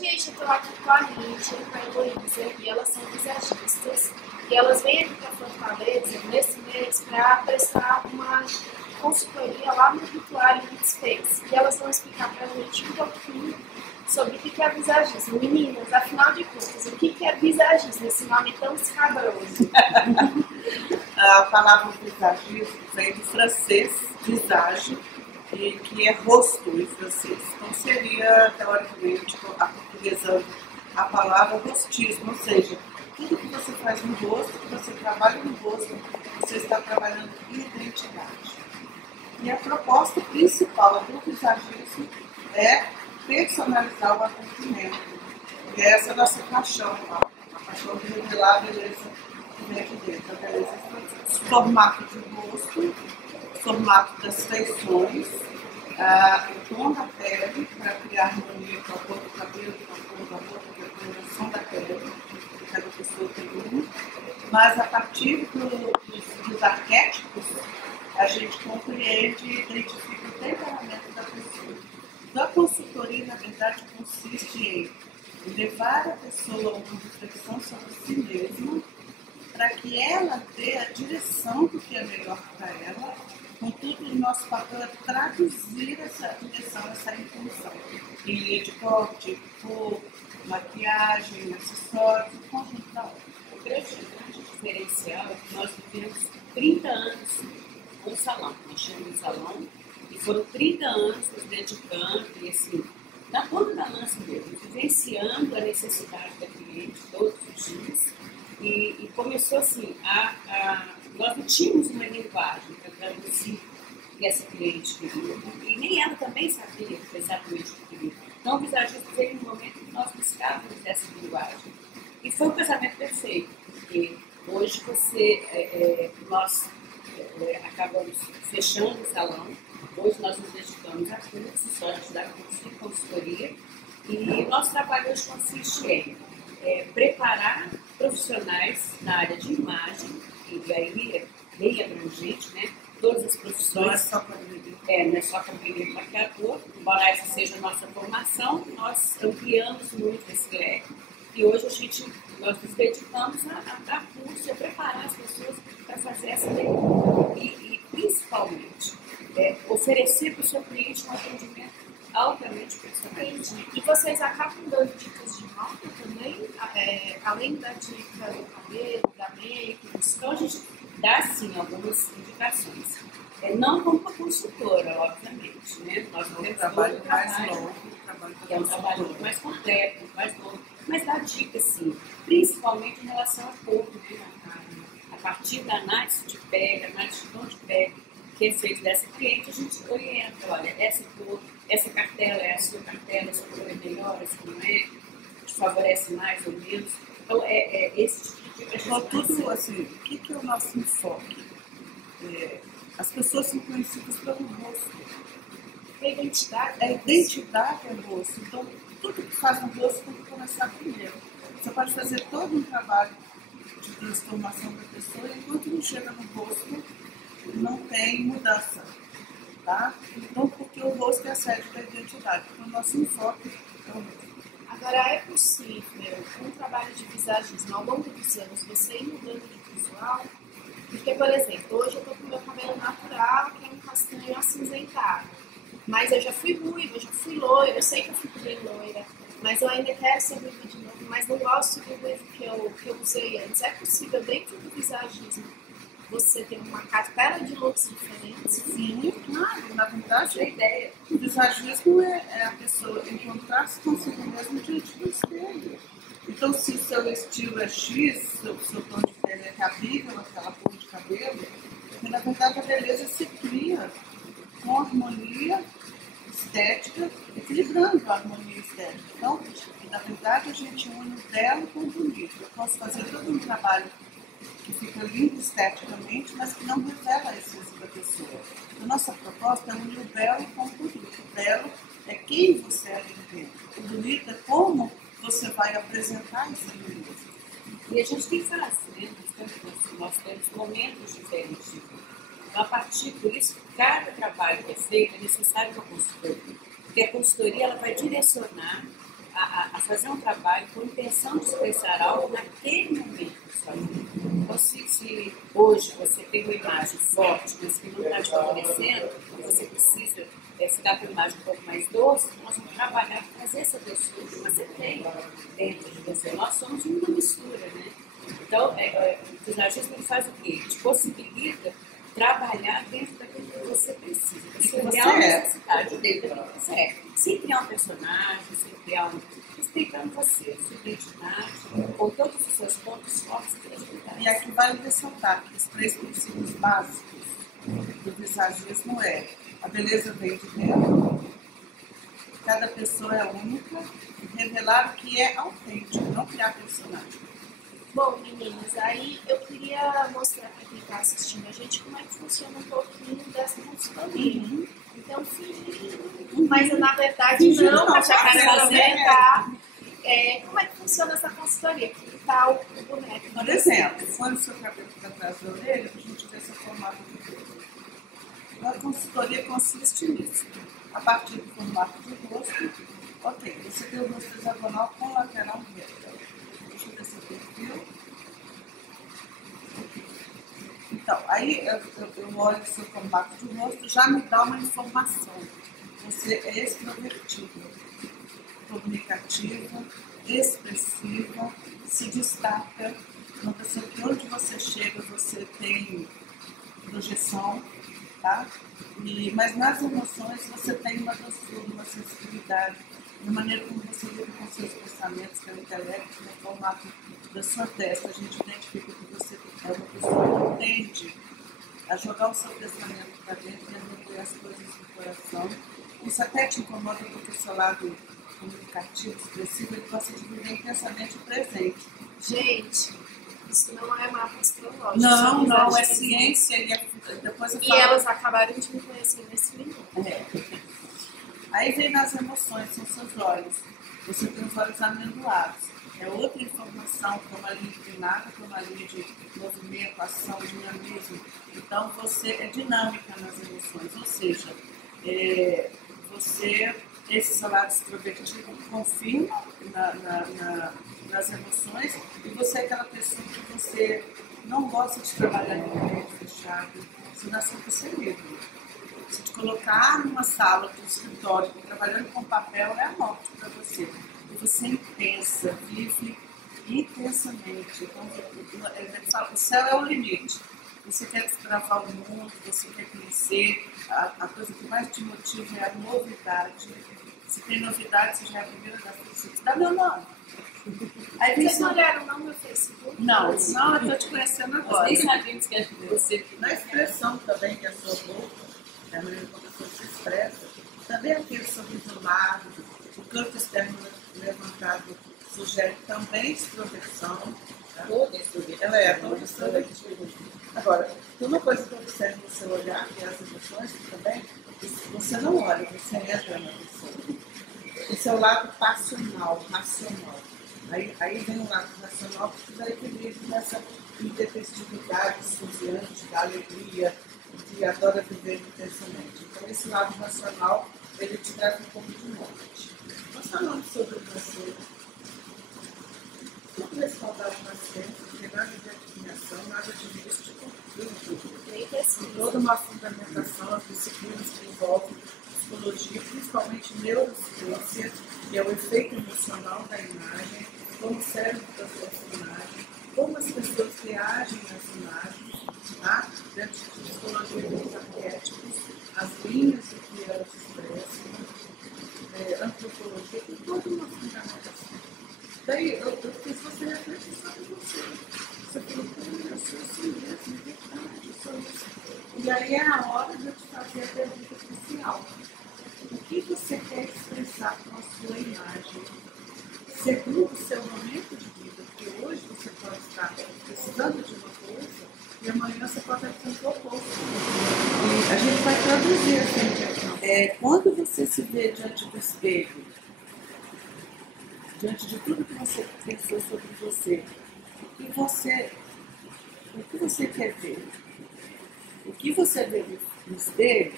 Gente, eu tô aqui com a Lídia e com a Heloísa, e elas são visagistas, e elas vêm aqui para Fortaleza nesse mês para prestar uma consultoria lá no Ritual Space. E elas vão explicar para a gente um pouquinho sobre o que é visagismo. Meninas, afinal de contas, o que é visagismo, esse nome tão escabroso? A palavra visagismo vem do francês visage, que é rosto em francês. Então seria, teoricamente, aportuguesando a palavra rostismo, ou seja, tudo que você faz no rosto, que você trabalha no rosto, você está trabalhando identidade. E a proposta principal do visagismo é personalizar o atendimento. E essa é a nossa paixão, a paixão de revelar a beleza que vem aqui dentro, a beleza francesa. Formato de rosto, formato das feições, o tom da pele, para criar harmonia com a cor do cabelo, com a cor da boca, com a coloração da pele, que cada pessoa tem um. Mas a partir dos arquétipos, a gente compreende e identifica o temperamento da pessoa. Então a consultoria, na verdade, consiste em levar a pessoa a uma reflexão sobre si mesma, para que ela dê a direção do que é melhor para ela. Contudo, o nosso papel é traduzir essa direção, essa intenção, em linha de corte, cor, maquiagem, acessórios, o conjunto da obra. O grande diferencial é que nós vivemos 30 anos com o salão. Nós tínhamos um salão e foram 30 anos nos dedicando e assim, na ponta da lança mesmo, vivenciando a necessidade da cliente todos os dias. E começou assim, nós não tínhamos uma linguagem para traduzir o que essa cliente queria. E nem ela também sabia exatamente o que queria. Então, o visagismo veio um momento que nós buscávamos essa linguagem. E foi um casamento perfeito, porque hoje nós acabamos fechando o salão. Hoje nós nos dedicamos a cursos, só a gente dá curso de consultoria. E nosso trabalho hoje consiste em preparar profissionais na área de imagem, e aí é bem abrangente, né? Todas as profissões. Não é só para vender. Não é só para vender maquiador. Embora essa seja a nossa formação, nós ampliamos muito esse leque. E hoje nós nos dedicamos a dar curso, a preparar as pessoas para fazer essa leitura. E principalmente, oferecer para o seu cliente um atendimento altamente personalizado. E vocês acabam dando dicas de moda também? Além da dica do cabelo, da make, então a gente dá sim algumas indicações. Não como uma consultora, obviamente, né? Nós não temos trabalho mais longo, é um trabalho mais completo, mais longo, mas dá dicas sim, principalmente em relação à cor, né? A partir da análise de pele, análise de tom de pele que é feito dessa cliente, a gente orienta, olha, essa cor, essa cartela é a sua cartela, essa cor é melhor, essa não é, te favorece mais ou menos. Então, esse tipo de dica. Então, tudo assim, o que é o nosso enfoque? As pessoas são conhecidas pelo rosto. A identidade? A identidade é o rosto. Então, tudo que faz no rosto tem que começar primeiro. Você pode fazer todo um trabalho de transformação da pessoa e enquanto não chega no rosto, não tem mudança. Tá? Então, porque o rosto é a sede da identidade. Então, o nosso enfoque é o rosto. Agora, é possível, com o trabalho de visagismo, ao longo dos anos, você ir mudando de visual? Porque, por exemplo, hoje eu tô com o meu cabelo natural, que é um castanho acinzentado. Mas eu já fui ruiva, eu já fui loira, eu sei que eu fico bem loira, mas eu ainda quero ser ruiva de novo, mas não gosto do ruivo que eu usei antes. É possível, dentro do visagismo, você ter uma cartela de looks diferentes? Sim, claro. Na verdade, a ideia do visagismo é a pessoa encontrar-se consigo mesmo diante do espelho. Então, se o seu estilo é X, o seu tom de pele é cabível, aquela cor de cabelo, na verdade a beleza se cria com harmonia estética, equilibrando a harmonia estética. Então, na verdade, a gente une o belo com o bonito. Eu posso fazer todo um trabalho que fica lindo esteticamente, mas que não revela a essência da pessoa. A nossa proposta é unir o belo com o bonito. O belo é quem você é ali dentro. O bonito é como você vai apresentar esse beleza. E a gente tem fase, né? Nós temos momentos diferentes. Então, a partir por isso, cada trabalho que é feito é necessário para a consultoria. Porque a consultoria ela vai direcionar a fazer um trabalho com intenção de expressar algo naquele momento só. Então, se hoje você tem uma imagem forte, mas que não está te favorecendo, você precisa ficar com uma imagem um pouco mais doce, nós vamos trabalhar para fazer essa doçura que você tem dentro de você. Nós somos uma mistura, né? Então, o visagismo ele faz o quê? Ele te possibilita trabalhar dentro daquilo que você precisa. Você criar uma necessidade dentro daquilo que você é. Sem criar um personagem, sem criar respeitando você, sua identidade, com todos os seus pontos fortes e fragilidades. E aqui vale ressaltar que os 3 princípios básicos do visagismo é: a beleza vem de dentro, cada pessoa é única, e revelar o que é autêntico, não criar personagem. Bom, meninas, aí eu queria mostrar para quem está assistindo a gente como é que funciona um pouquinho dessa consultoria. Então, fingindo, mas na verdade não, para aproveitar. Como é que funciona essa consultoria? Que tal o boneco? Por exemplo, quando o seu cabelo para trás da orelha, a gente vê seu formato de cabelo. A consultoria consiste nisso. A partir do formato do rosto, ok, você tem o rosto hexagonal com lateral reta. Deixa eu ver seu perfil. Então, aí eu olho o seu formato de rosto, já me dá uma informação. Você é extrovertido, comunicativo, expressivo, se destaca, uma pessoa que onde você chega você tem projeção, tá? Mas nas emoções você tem uma doçura, uma sensibilidade, uma maneira como você lida com seus pensamentos, pelo intelecto, no formato da sua testa. A gente identifica que você é uma pessoa que tende a jogar o seu pensamento para dentro e a recolher as coisas do coração. Isso até te incomoda porque o seu lado comunicativo, expressivo, ele gosta de viver intensamente o presente. Gente, isso não é mapa astrológico. Não, é ciência e depois eu falo... E elas acabaram de me conhecer nesse minuto. Aí vem nas emoções, são seus olhos. Você tem os olhos amendoados. É outra informação, como a linha inclinada, como a linha de movimento, ação, dinamismo. Então você é dinâmica nas emoções, ou seja, você, esse seu lado extrovertido, confirma nas emoções, e você é aquela pessoa que você não gosta de trabalhar em ambiente fechado, você nasceu para ser livre. Se te colocar numa sala de escritório, trabalhando com papel, é a morte para você. E você é intensa, vive intensamente. Então, o céu é o limite. Você quer desbravar o mundo, você quer crescer. A coisa que mais te motiva é a novidade. Se tem novidade, você já é a primeira da pessoa. Dá meu nome. Aí vocês não olharam não no Facebook? Não, eu estou te conhecendo agora. Nem sabemos que é você. Na expressão também, que é a sua boca, a maneira como a pessoa se expressa, também aquele sorriso largo, o canto externo levantado sugere também extroversão. Tá? Toda extrovertida. Ela é toda extrovertida. Agora, tem uma coisa que eu observo no seu olhar, que é as emoções também, você não olha, você entra na pessoa. O seu lado passional, racional. Aí vem o lado racional que dá equilíbrio nessa intempestividade, entusiasmo, da alegria, que adora viver intensamente. Então, esse lado racional, ele te traz um pouco de morte. Nós falamos sobre você. Tudo respaldado na ciência, não tem nada de adivinhação, nada de místico, tudo. Toda uma fundamentação, as disciplinas que envolvem psicologia, principalmente neurociência, que é o efeito emocional da imagem, como o cérebro processa a imagem, como as pessoas reagem às imagens, tá? Dentro de psicologia dos arquétipos, as linhas do que elas expressam, antropologia, tem toda uma fundamentação. Daí eu fiz você refletir sobre você. Você falou, eu sou assim mesmo, é verdade, eu sou isso. E aí é a hora de eu te fazer a pergunta crucial. O que você quer expressar com a sua imagem? Segundo o seu momento de vida, porque hoje você pode estar precisando de uma coisa e amanhã você pode estar precisando do oposto. E a gente vai traduzir essa intenção. Quando você se vê diante do espelho, diante de tudo que você pensou sobre você, o que você quer ver? O que você vê no espelho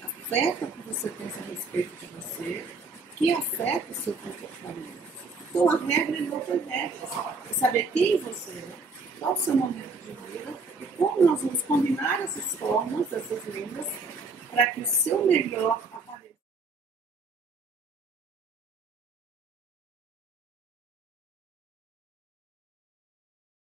afeta o que você pensa a respeito de você, que afeta o seu comportamento. Então a regra não foi regras. É saber quem você é, qual o seu momento de vida e como nós vamos combinar essas formas, essas lendas, para que o seu melhor